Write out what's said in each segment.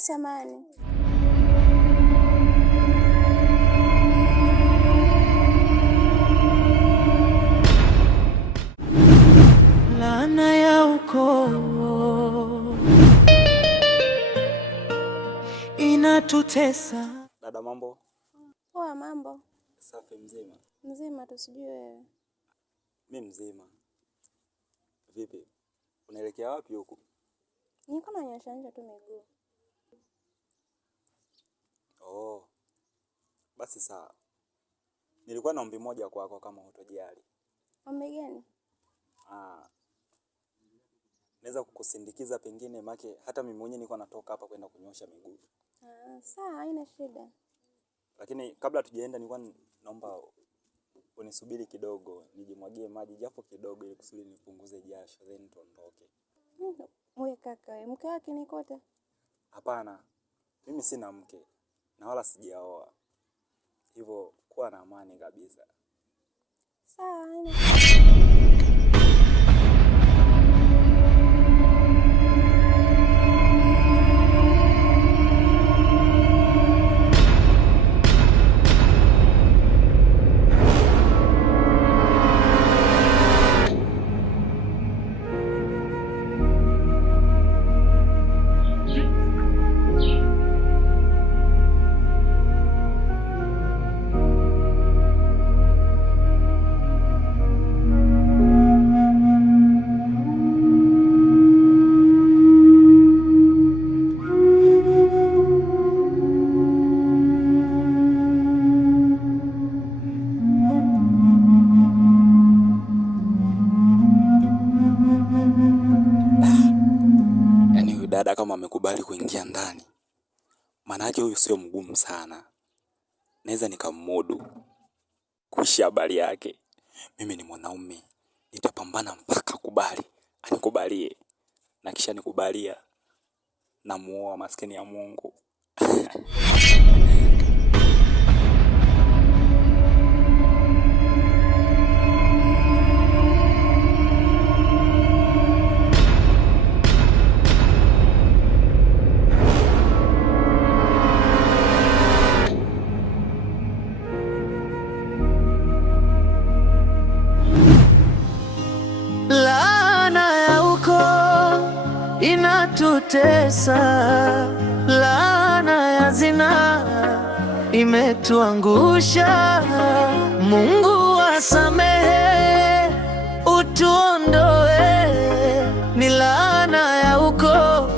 samani. Laana ya ukoo inatutesa. Dada, mambo? Poa, mambo? Safi, mzima? Mzima tu, sijui wewe. Mimi mzima. Vipi? Unaelekea wapi huku? Niko nanyosha nje tu miguu. Oh. Basi sawa. Nilikuwa na ombi moja kwako kama hutojali. Ombi gani? Naweza kukusindikiza pengine make hata mimi mwenyewe nilikuwa natoka hapa kwenda kunyosha miguu. Sawa, haina shida. Lakini kabla tujaenda nilikuwa naomba unisubiri kidogo, nijimwagie maji japo kidogo ili kusudi nipunguze jasho then tuondoke. Wewe kaka, mke wake nikote? Hapana. Mimi sina mke na wala sijaoa. Hivyo kuwa na amani kabisa. Sawa, haina Dada kama amekubali kuingia ndani, maana yake huyu sio mgumu sana. Naweza nikamudu kuishi habari yake. Mimi ni mwanaume, nitapambana mpaka kubali. Anikubalie. Na kisha nikubalia na muoa maskini ya Mungu. Inatutesa, laana ya zinaa imetuangusha. Mungu asamehe, utuondoe, ni laana ya ukoo.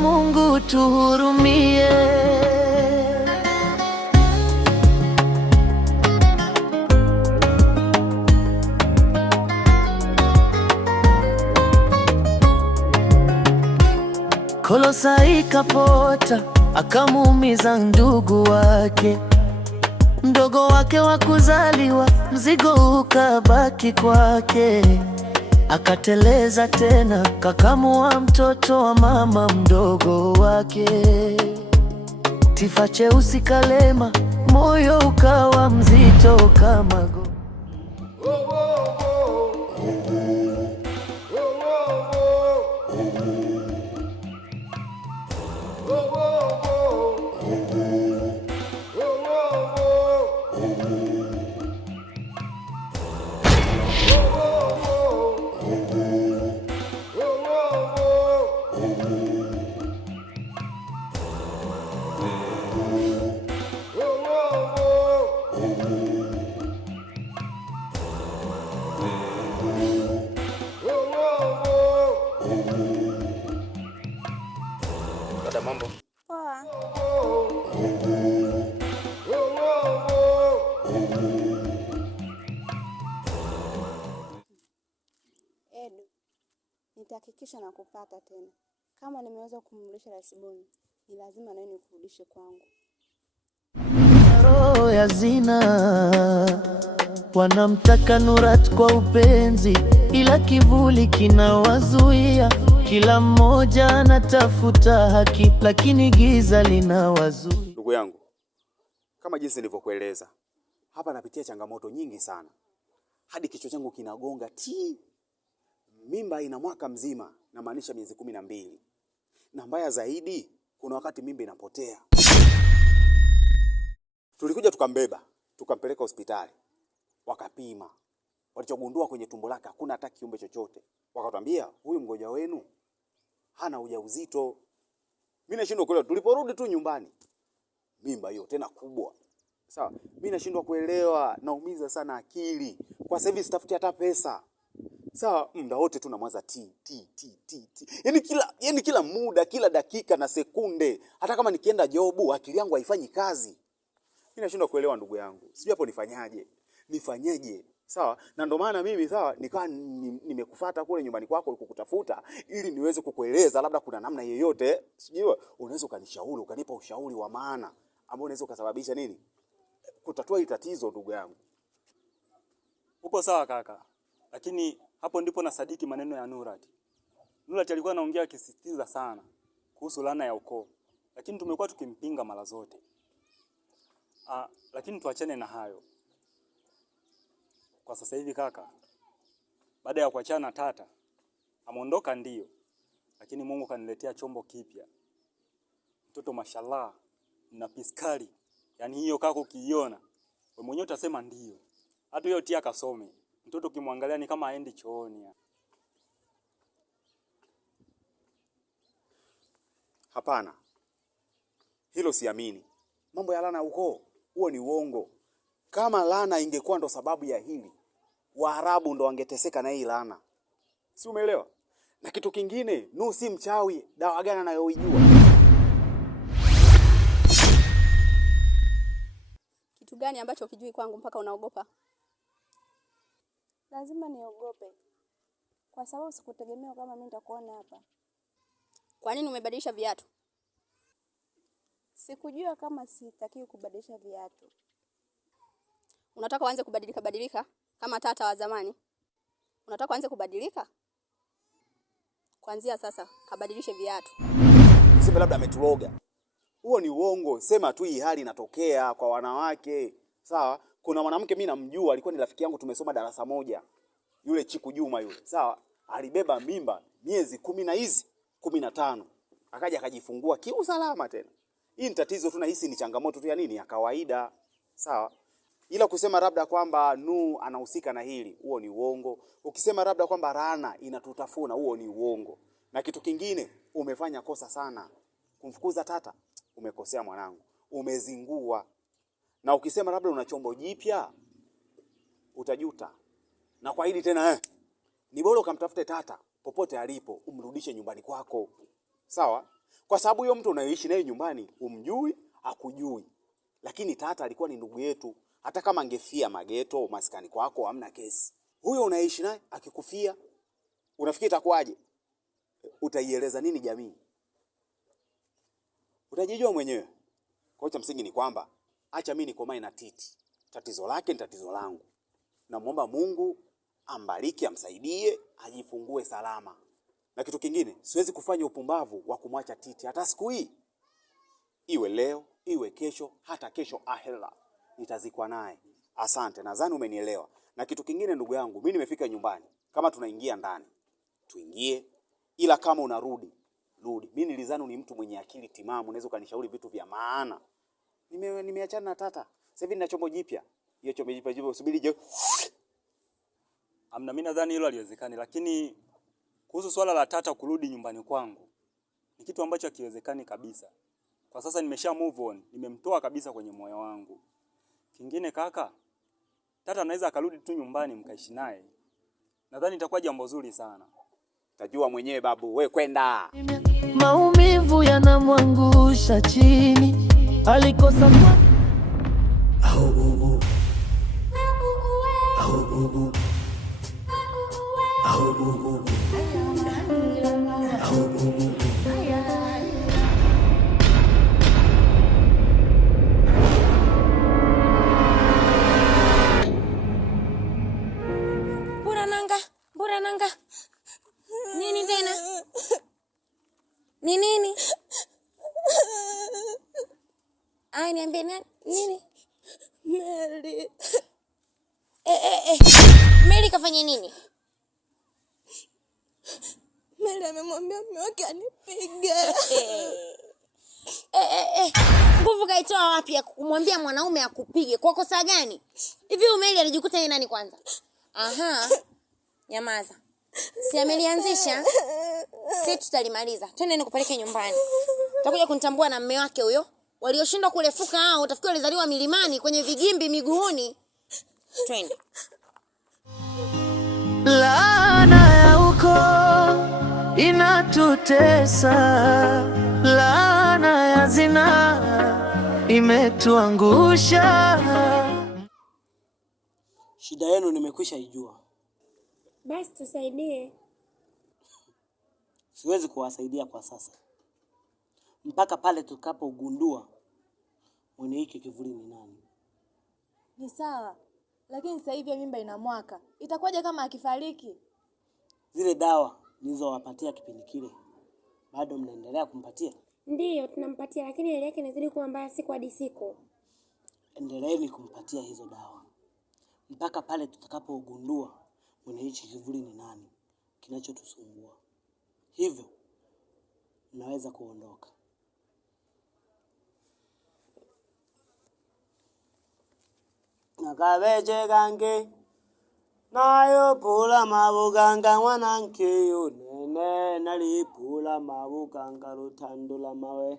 Mungu tuhurumie. Kolosa ikapota, akamuumiza ndugu wake, mdogo wake wa kuzaliwa, mzigo ukabaki kwake. Akateleza tena, kakamua mtoto wa mama mdogo wake. Tifa cheusi kalema, moyo ukawa mzito kama go. Dada, mambo? poa. Edu, nitahakikisha na kupata tena. Kama nimeweza kumrudisha Rasiboni, ni lazima nawe nikurudishe kwangu. Roho ya zina wanamtaka Nurat kwa upenzi, ila kivuli kinawazuia. Kila mmoja anatafuta haki, lakini giza linawazuia. Ndugu yangu, kama jinsi nilivyokueleza, hapa napitia changamoto nyingi sana, hadi kichwa changu kinagonga ti. Mimba ina mwaka mzima, na maanisha miezi 12. Na mbaya zaidi, kuna wakati mimba inapotea. Tulikuja tukambeba, tukampeleka hospitali. Wakapima. Walichogundua kwenye tumbo lake hakuna hata kiumbe chochote. Wakatuambia, huyu mgonjwa wenu hana ujauzito. Mimi nashindwa kuelewa. Tuliporudi tu nyumbani, mimba hiyo tena kubwa. Sawa, mimi nashindwa kuelewa, naumiza sana akili. Kwa sasa hivi sitafuti hata pesa. Sawa, muda wote tu namwaza ti. Yaani kila muda, kila dakika na sekunde, hata kama nikienda jobu, akili yangu haifanyi kazi. Mimi nashindwa kuelewa ndugu yangu. Sijui hapo nifanyeje. Sawa, na ndio maana mimi sawa nikawa nimekufuata kule nyumbani kwako kukutafuta ili niweze kukueleza labda kuna namna yoyote, sijui unaweza ukanishauri, ukanipa ushauri wa maana ambao unaweza kusababisha nini? Kutatua hili tatizo ndugu yangu. Upo sawa kaka. Lakini hapo ndipo nasadiki maneno ya Nurat. Nurat alikuwa anaongea akisisitiza sana kuhusu laana ya ukoo. Lakini tumekuwa tukimpinga mara zote. Lakini tuachane na hayo. Kwa sasa hivi kaka, baada ya kuachana na Tata, ameondoka ndio. Lakini Mungu kaniletea chombo kipya. Mtoto mashallah na piskali. Yaani hiyo kaka ukiiona, wewe mwenyewe utasema ndio. Hata hiyo tia kasome. Mtoto ukimwangalia ni kama aendi chooni. Hapana. Hilo siamini. Mambo ya laana ukoo, huo ni uongo. Kama laana ingekuwa ndo sababu ya hili, Waarabu ndo wangeteseka na hii laana. Si umeelewa? Na kitu kingine, Nuhu si mchawi, dawa gani anayoijua? Kitu gani ambacho ukijui kwangu mpaka unaogopa? Lazima niogope. Kwa sababu sikutegemea kama mimi nitakuona hapa. Kwa nini umebadilisha viatu? Sikujua kama sitakiwi kubadilisha viatu. Unataka uanze kubadilika kama Tata wa zamani? Unataka uanze kubadilika? Kuanzia sasa kabadilishe viatu. Sema labda ametuloga. Huo ni uongo. Sema tu hii hali inatokea kwa wanawake. Sawa? Kuna mwanamke mimi namjua, alikuwa ni rafiki yangu, tumesoma darasa moja. Yule Chiku Juma yule. Sawa? Alibeba mimba miezi 15. Akaja akajifungua kiusalama tena. Hii ni tatizo tu, nahisi ni changamoto tu ya nini? Ya kawaida. Sawa? Ila kusema labda kwamba Nuhu anahusika na hili, huo ni uongo. Ukisema labda kwamba laana inatutafuna, huo ni uongo. Na kitu kingine, umefanya kosa sana. Kumfukuza Tata, umekosea mwanangu. Umezingua. Na ukisema labda una chombo jipya, utajuta. Na kwa hili tena ni bora ukamtafute Tata popote alipo, umrudishe nyumbani kwako. Sawa? Kwa sababu huyo mtu unaishi naye nyumbani, umjui, hakujui. Lakini Tata alikuwa ni ndugu yetu. Hata kama angefia mageto, maskani kwako, hamna kesi. Huyo unaishi naye akikufia, unafikiri itakuwaje? Utaieleza nini jamii? Utajijua mwenyewe. Kwa hiyo msingi ni kwamba acha mimi nikomae na Titi. Tatizo lake ni tatizo langu. Namuomba Mungu ambariki, amsaidie, ajifungue salama. Na kitu kingine, siwezi kufanya upumbavu wa kumwacha Titi hata siku hii. Iwe leo, iwe kesho, hata kesho ahera nitazikwa naye. Asante, nadhani umenielewa. Na kitu kingine ndugu yangu, mimi nimefika nyumbani. Kama tunaingia ndani, tuingie. Ila kama unarudi, rudi. Mimi nilizani ni mtu mwenye akili timamu, unaweza kanishauri vitu vya maana. Nimeachana na Tata. Sasa hivi nina chombo jipya. Hiyo chombo jipya usubiri je. Mimi nadhani hilo haliwezekani, lakini kuhusu swala la Tata kurudi nyumbani kwangu ni kitu ambacho hakiwezekani kabisa. Kwa sasa nimesha move on, nimemtoa kabisa kwenye moyo wangu. Kingine kaka, Tata anaweza akarudi tu nyumbani mkaishi naye. Nadhani itakuwa jambo zuri sana. Tajua mwenyewe babu, wewe kwenda. Maumivu yanamwangusha chini, alikosa kwa Burananga. Nini tena? Ni nini? Niambie nini? Mary. Mary kafanya nini? Mary amemwambia mume wake anipiga. umeitoa wapi ya kumwambia mwanaume akupige? Kwa kosa gani? Hivi Umeli alijikuta yeye nani kwanza? Aha. Nyamaza. Si amelianzisha? Si tutalimaliza. Twende nikupeleke nyumbani. Utakuja kunitambua na mume wake huyo. Walioshindwa kurefuka hao utafikiri walizaliwa milimani kwenye vigimbi miguuni. Twende. Laana ya ukoo inatutesa, laana ya zinaa imetuangusha. Shida yenu nimekwisha ijua. Basi tusaidie. Siwezi kuwasaidia kwa sasa, mpaka pale tukapogundua mwenye hiki kivuli ni nani. Ni sawa, lakini sasa hivi mimba ina mwaka. Itakuwaje kama akifariki? Zile dawa nilizowapatia kipindi kile bado mnaendelea kumpatia? Ndiyo, tunampatia, lakini hali yake inazidi kuwa mbaya siku hadi siku. Endeleeni kumpatia hizo dawa mpaka pale tutakapogundua mwenye hichi kivuli ni nani kinachotusumbua. Hivyo mnaweza kuondoka. Nakabeje gange nayo pula mabuganga mwananke yo nene nali pula mabuganga rutandula mawe.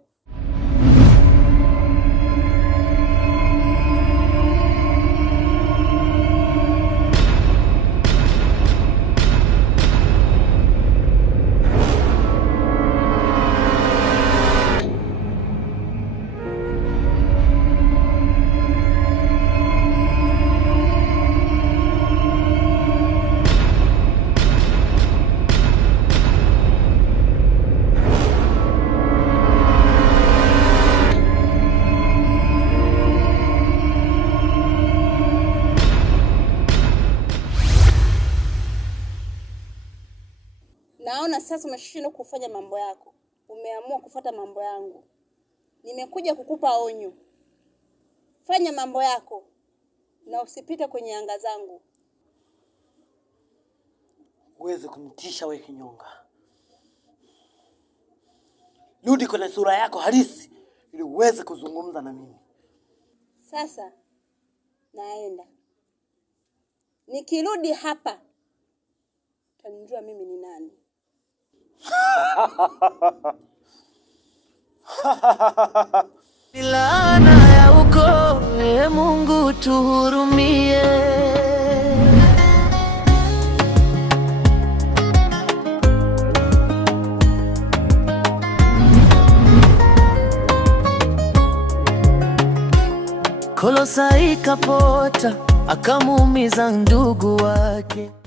Naona sasa umeshindwa kufanya mambo yako. Umeamua kufuata mambo yangu. Nimekuja kukupa onyo. Fanya mambo yako na usipite kwenye anga zangu. Uweze kunitisha wewe kinyonga. Rudi kwenye sura yako halisi ili uweze kuzungumza na mimi. Sasa naenda. Nikirudi hapa utanijua mimi ni nani. Laana ya ukoo, Mungu tuhurumie. Kolosai kapota akamuumiza ndugu wake.